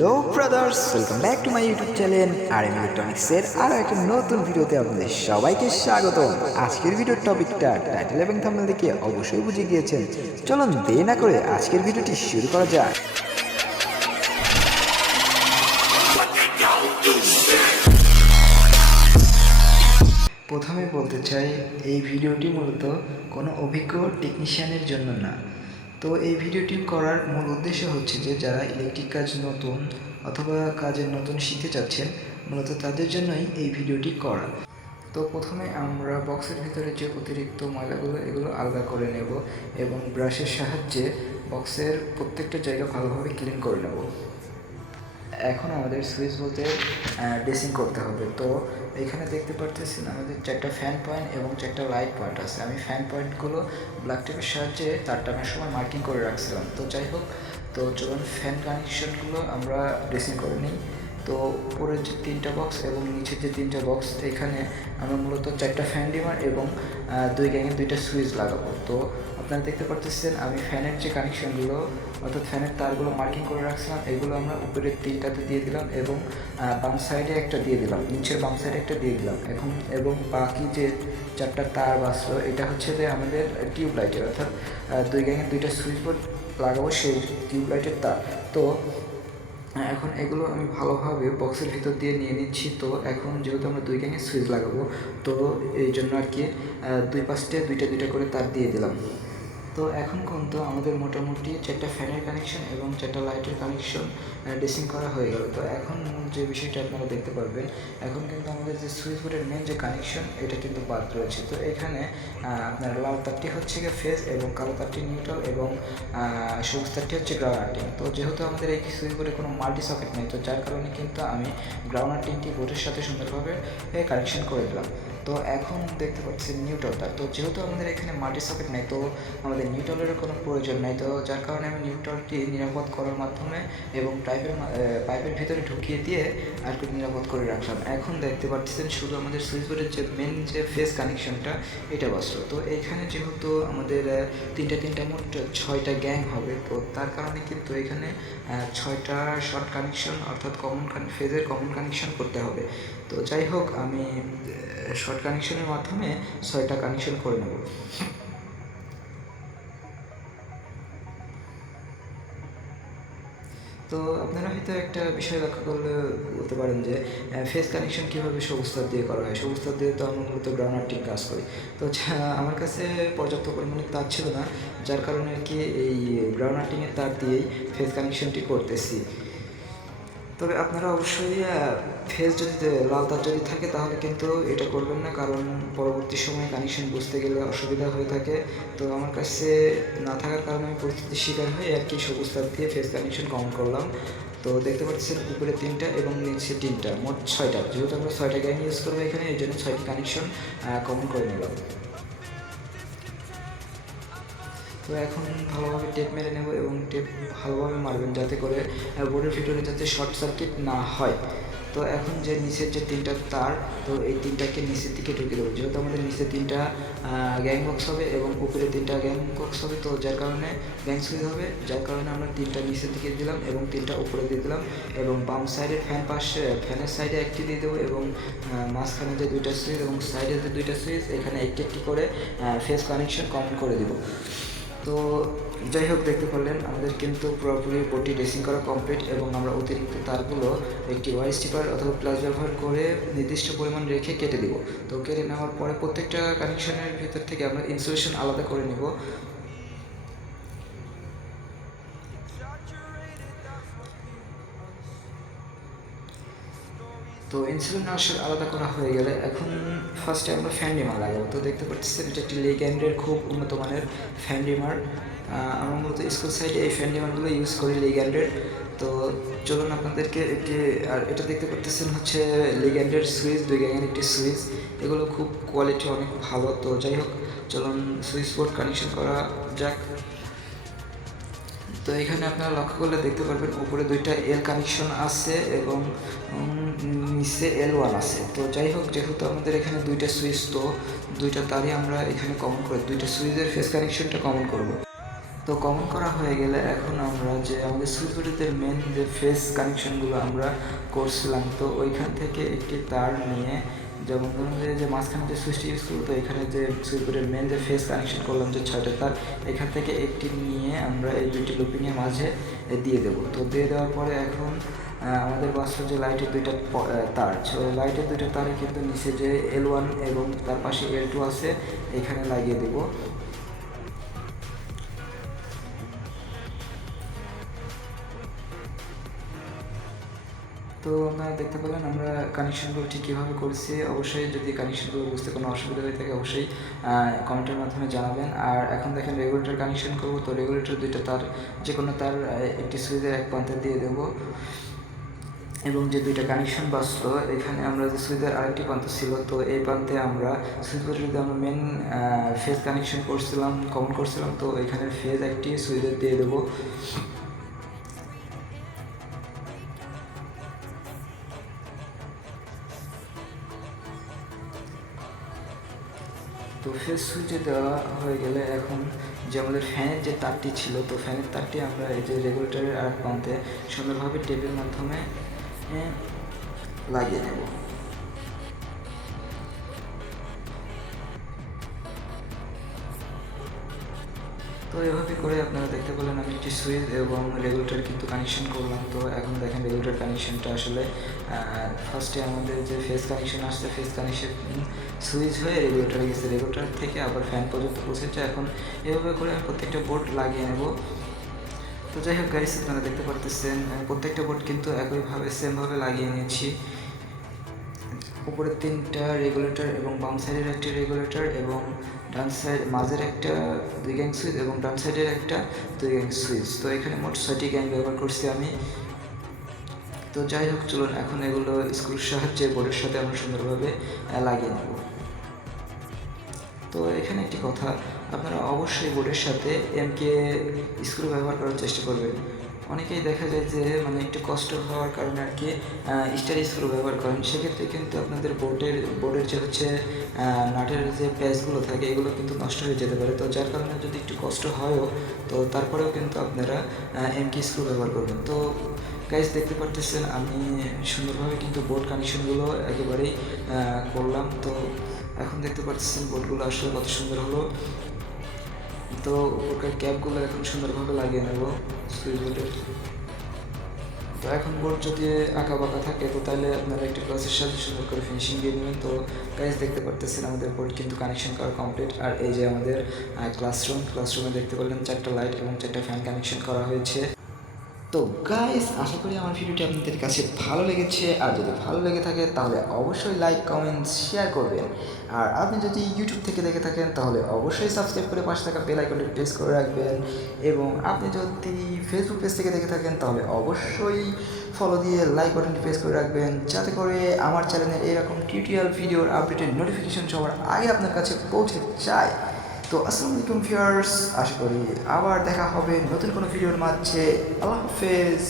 Hello brothers, welcome back to my YouTube channel R M ইলেকট্রনিক্সের আরও একটা নতুন ভিডিওতে আপনাদের সবাইকে স্বাগত। আজকের ভিডিওর টপিকটা টাইটেল এবং থাম্বনেল দেখে অবশ্যই বুঝে গিয়েছেন। চলুন দেরি না করে আজকের ভিডিওটি শুরু করা যাক। প্রথমে বলতে চাই, এই ভিডিওটি মূলত কোনো অভিজ্ঞ টেকনিশিয়ানের জন্য না। তো এই ভিডিওটি করার মূল উদ্দেশ্য হচ্ছে যে যারা ইলেকট্রিক কাজ নতুন অথবা কাজের নতুন শিখতে চাচ্ছেন, মূলত তাদের জন্যই এই ভিডিওটি করা। তো প্রথমে আমরা বক্সের ভিতরে যে অতিরিক্ত ময়লাগুলো এগুলো আলাদা করে নেব এবং ব্রাশের সাহায্যে বক্সের প্রত্যেকটা জায়গা ভালোভাবে ক্লিন করে নেব। এখন আমাদের সুইচ বলতে ড্রেসিং করতে হবে। তো এখানে দেখতে পারতেছেন আমাদের 4টা ফ্যান পয়েন্ট এবং 4টা লাইট পয়েন্ট আছে। আমি ফ্যান পয়েন্টগুলো ব্ল্যাক টেপের সাহায্যে তার টানার সময় মার্কিং করে রাখছিলাম। তো যাই হোক, তো চলুন ফ্যান কানেকশনগুলো আমরা ড্রেসিং করে নিই। তো উপরের যে 3টা বক্স এবং নিচের যে 3টা বক্স, এখানে আমরা মূলত 4টা ফ্যান ডিমার এবং 2 গ্যাংয়ের 2টা সুইচ লাগাবো। তো আপনারা দেখতে পারতেছেন আমি ফ্যানের যে কানেকশনগুলো অর্থাৎ ফ্যানের তারগুলো মার্কিং করে রাখছিলাম, এগুলো আমরা উপরের 3টাতে দিয়ে দিলাম এবং বাম সাইডে একটা দিয়ে দিলাম, নিচের বাম সাইডে একটা দিয়ে দিলাম এখন। এবং বাকি যে 4টা তার বাঁচলো, এটা হচ্ছে যে আমাদের টিউব লাইটের অর্থাৎ 2 গ্যাংয়ের 2টা সুইচ বোর্ড লাগাবো সেই টিউব লাইটের তার। তো এখন এগুলো আমি ভালোভাবে বক্সের ভিতর দিয়ে নিয়ে নিচ্ছি। তো এখন যেহেতু আমরা 2 গ্যাংয়ের সুইচ লাগাবো, তো এই জন্য আর কি 2 পাশে 2টা করে তার দিয়ে দিলাম। তো এখন পর্যন্ত আমাদের মোটামুটি 4টা ফ্যানের কানেকশন এবং 4টা লাইটের কানেকশন ড্রেসিং করা হয়ে গেল। তো এখন যে বিষয়টা আপনারা দেখতে পারবেন, এখন কিন্তু আমাদের যে সুইচ বোর্ডের মেন যে কানেকশন এটা কিন্তু বাদ রয়েছে। তো এখানে আপনার লাল তারটি হচ্ছে গিয়ে ফেজ এবং কালো তারটি নিউট্রাল এবং সবুজ তারটি হচ্ছে গ্রাউন্ড আর্টিং। তো যেহেতু আমাদের এই সুইচ বোর্ডে কোনো মাল্টি সকেট নেই, তো যার কারণে কিন্তু আমি গ্রাউন্ড আর্টিংটি বোর্ডের সাথে সুন্দরভাবে কানেকশন করে দিলাম। তো এখন দেখতে পাচ্ছি নিউট্রাল তার। তো যেহেতু আমাদের এখানে মাল্টি সকেট নেই, তো আমাদের নিউট্রালের কোনো প্রয়োজন নেই। তো যার কারণে আমি নিউট্রালটি নিরাপদ করার মাধ্যমে এবং পাইপের ভিতরে ঢুকিয়ে দিয়ে আর কি নিরাপদ করে রাখলাম। এখন দেখতে পাচ্ছেন শুধু আমাদের সুইচ বোর্ডের যে মেন যে ফেস কানেকশনটা এটা বসলো। তো এইখানে যেহেতু আমাদের তিনটা মোট 6টা গ্যাং হবে, তো তার কারণে কিন্তু এখানে 6টা শর্ট কানেকশন অর্থাৎ ফেজের কমন কানেকশন করতে হবে। তো যাই হোক, আমি শর্ট কানেকশনের মাধ্যমে 6টা কানেকশন করে নেব। তো আপনারা হয়তো একটা বিষয় লক্ষ্য করলে বলতে পারেন যে ফেস কানেকশন কীভাবে সবুজ তার দিয়ে করা হয়। সবুজ তার দিয়ে তো আমি মূলত গ্রাউন্ড আর্টিং কাজ করি। তো আমার কাছে পর্যাপ্ত পরিমাণে তার ছিল না, যার কারণে আর কি এই গ্রাউন্ড আর্টিংয়ের তার দিয়েই ফেস কানেকশনটি করতেছি। তবে আপনারা অবশ্যই ফেজ যদি লাল তার যদি থাকে তাহলে কিন্তু এটা করবেন না, কারণ পরবর্তী সময়ে কানেকশন বুঝতে গেলে অসুবিধা হয়ে থাকে। তো আমার কাছে না থাকার কারণে আমি পরিস্থিতির শিকার হয়ে আর কি সবুজ তার দিয়ে ফেজ কানেকশন কমন করলাম। তো দেখতে পাচ্ছেন উপরে 3টা এবং নিচে 3টা, মোট 6টা। যেহেতু আমরা 6টা গ্যাং ইউজ করবো এখানে, এই জন্য 6টি কানেকশন কমন করে নিলাম। তো এখন ভালোভাবে টেপ মেরে নেব এবং টেপ ভালোভাবে মারবেন যাতে করে বোর্ডের ভিতরে যাতে শর্ট সার্কিট না হয়। তো এখন যে নিচের যে 3টা তার, তো এই 3টাকে নিচের দিকে ঢুকে দেবো। যেহেতু আমাদের নিচে 3টা গ্যাং বক্স হবে এবং উপরে 3টা গ্যাং বক্স হবে, তো যার কারণে গ্যাং সুইচ হবে, যার কারণে আমরা 3টা নিচের দিকে দিলাম এবং 3টা উপরে দিয়ে দিলাম। এবং বাম সাইডের ফ্যানের সাইডে একটি দিয়ে দেবো এবং মাঝখানে যে 2টা সুইচ এবং সাইডে যে 2টা সুইচ, এখানে একটি করে ফেস কানেকশন কমন করে দেবো। তো যাই হোক, দেখতে পারলেন আমাদের কিন্তু পুরোপুরি বোর্ডটি ড্রেসিং করা কমপ্লিট এবং আমরা অতিরিক্ত তারগুলো একটি ওয়ার স্টিপার অথবা প্লাস ব্যবহার করে নির্দিষ্ট পরিমাণ রেখে কেটে দিব। তো কেটে নেওয়ার পরে প্রত্যেকটা কানেকশনের ভিতর থেকে আমরা ইনসুলেশন আলাদা করে নিব। তো ইনসুলেশন আলাদা করা হয়ে গেলে এখন ফার্স্টে আমরা ফ্যান ডিমার লাগাবো। তো দেখতে পাচ্ছেন এটা একটি লিগ্যান্ডের খুব উন্নত মানের ফ্যান ডিমার। আমরা মূলত স্কুল সাইডে এই ফ্যান ডিমারগুলো ইউজ করি লিগ্যান্ডের। তো চলুন আপনাদেরকে একটি, আর এটা দেখতে পাচ্ছেন হচ্ছে লিগ্যান্ডের সুইচ, 2 গ্যাংয়ের একটি সুইচ। এগুলো খুব কোয়ালিটি অনেক ভালো। তো যাই হোক, চলুন সুইচ বোর্ড কানেকশন করা যাক। তো এখানে আপনারা লক্ষ্য করলে দেখতে পারবেন উপরে 2টা এল কানেকশন আছে এবং নিচে L1 আছে। তো যাই হোক, যেহেতু আমাদের এখানে 2টা সুইচ, তো 2টা তারই আমরা এখানে কমন করে 2টা সুইচের ফেস কানেকশনটা কমন করব। তো কমন করা হয়ে গেলে এখন আমরা যে আমাদের সুইচ বোর্ডের মেন যে ফেস কানেকশনগুলো আমরা করছিলাম, তো ওইখান থেকে একটি তার নিয়ে, যেমন ধরুন যে মাঝখানে যে সুইচটি ইউজ করবো, তো এখানে যে সুইচ বোর্ডের মেন যে ফেস কানেকশন করলাম যে 6টা তার, এখান থেকে একটি নিয়ে আমরা এই দুইটি লুপিংয়ের মাঝে দিয়ে দেবো। তো দিয়ে দেওয়ার পরে এখন আমাদের বাস্তব যে লাইটের দুইটা তার, লাইটের দুইটা তারে কিন্তু নিচে যে L1 এবং তার পাশে L2 আছে, এখানে লাগিয়ে দেবো। তো আপনারা দেখতে পেলেন আমরা কানেকশনগুলো ঠিক কীভাবে করছি। অবশ্যই যদি কানেকশনগুলো বুঝতে কোনো অসুবিধা হয়ে থাকে অবশ্যই কমেন্টের মাধ্যমে জানাবেন। আর এখন দেখেন রেগুলেটর কানেকশন করব, তো রেগুলেটর দুইটা তার, যে কোনো তার একটি সুইচের এক প্রান্তে দিয়ে দেবো, এবং যে দুইটা কানেকশন বাঁচলো এখানে আমরা যে সুইচের আরেকটি প্রান্ত ছিল, তো এই প্রান্তে আমরা সুইচ বোর্ডে যদি আমরা মেন ফেজ কানেকশন করছিলাম, কমন করছিলাম, তো এখানে ফেজ একটি সুইচের দিয়ে দেবো। তো ফেজ সুইচে দেওয়া হয়ে গেলে এখন যে আমাদের ফ্যানের যে তারটি ছিল, তো ফ্যানের তারটি আমরা এই যে রেগুলেটরের আরেক প্রান্তে সুন্দরভাবে টেপের মাধ্যমে লাগিয়ে নেব। তো এভাবে করে আপনারা দেখতে পেলেন আমি একটি সুইচ এবং রেগুলেটর কিন্তু কানেকশন করলাম। তো এখন দেখেন রেগুলেটর কানেকশনটা আসলে ফার্স্টে আমাদের যে ফেজ কানেকশন আসছে, ফেজ কানেকশন সুইচ হয়ে রেগুলেটরে গেছে, রেগুলেটর থেকে আবার ফ্যান পর্যন্ত পৌঁছেছে। এখন এভাবে করে আমি প্রত্যেকটা বোর্ড লাগিয়ে নেব। তো যাই হোক গাইস, আপনারা দেখতে পারতেছেন প্রত্যেকটা বোর্ড কিন্তু একইভাবে সেমভাবে লাগিয়ে নিয়েছি। উপরের 3টা রেগুলেটর এবং বাম সাইডের একটি রেগুলেটর এবং ডান সাইড মাঝের একটা 2 গ্যাং সুইচ এবং ডান সাইডের একটা 2 গ্যাং সুইচ। তো এখানে মোট 6টি গ্যাং ব্যবহার করছি আমি। তো যাই হোক চলুন এখন এগুলো স্ক্রুর সাহায্যে বোর্ডের সাথে আমরা সুন্দরভাবে লাগিয়ে নেব। তো এখানে একটি কথা, আপনারা অবশ্যই বোর্ডের সাথে এমকে স্ক্রু ব্যবহার করার চেষ্টা করবেন। অনেকেই দেখা যায় যে মানে একটু কষ্ট হওয়ার কারণে আর কি স্টার স্ক্রু ব্যবহার করেন, সেক্ষেত্রে কিন্তু আপনাদের বোর্ডের যে হচ্ছে নাটের যে প্যাচগুলো থাকে এগুলো কিন্তু নষ্ট হয়ে যেতে পারে। তো যার কারণে যদি একটু কষ্ট হয়ও, তো তারপরেও কিন্তু আপনারা এমকে স্ক্রু ব্যবহার করবেন। তো গাইস দেখতে পারতেছেন আমি সুন্দরভাবে কিন্তু বোর্ড কানেকশনগুলো একেবারেই করলাম। তো এখন দেখতে পাচ্ছেন বোর্ডগুলো আসলে কত সুন্দর হলো। তো উপরকার ক্যাপগুলো এখন সুন্দরভাবে লাগিয়ে নেব সুইচ বোর্ডের। তো এখন বোর্ড যদি আঁকা বাঁকা থাকে তো তাহলে আপনারা একটি ক্লাসের সাথে সুন্দর করে ফিনিশিং দিয়ে নেবেন। তো গাইজ দেখতে পারতেছেন আমাদের বোর্ড কিন্তু কানেকশন করা কমপ্লিট। আর এই যে আমাদের ক্লাসরুমে দেখতে পারলেন 4টা লাইট এবং 4টা ফ্যান কানেকশন করা হয়েছে। তো গাইস আশা করি আমার ভিডিওটি আপনাদের কাছে ভালো লেগেছে। আর যদি ভালো লেগে থাকে তাহলে অবশ্যই লাইক কমেন্ট শেয়ার করবেন। আর আপনি যদি ইউটিউব থেকে দেখে থাকেন তাহলে অবশ্যই সাবস্ক্রাইব করে পাশে থাকা বেল আইকনটি প্রেস করে রাখবেন। এবং আপনি যদি ফেসবুক পেজ থেকে দেখে থাকেন তাহলে অবশ্যই ফলো দিয়ে লাইক বাটনটি প্রেস করে রাখবেন, যাতে করে আমার চ্যানেলে এরকম টিউটোরিয়াল ভিডিওর আপডেটেড নোটিফিকেশন সবার আগে আপনার কাছে পৌঁছে যায়। তো আসসালামু আলাইকুম ভিউয়ার্স, আশা করি আবার দেখা হবে নতুন কোনো ভিডিওর মাঝে। আল্লাহ হাফেজ।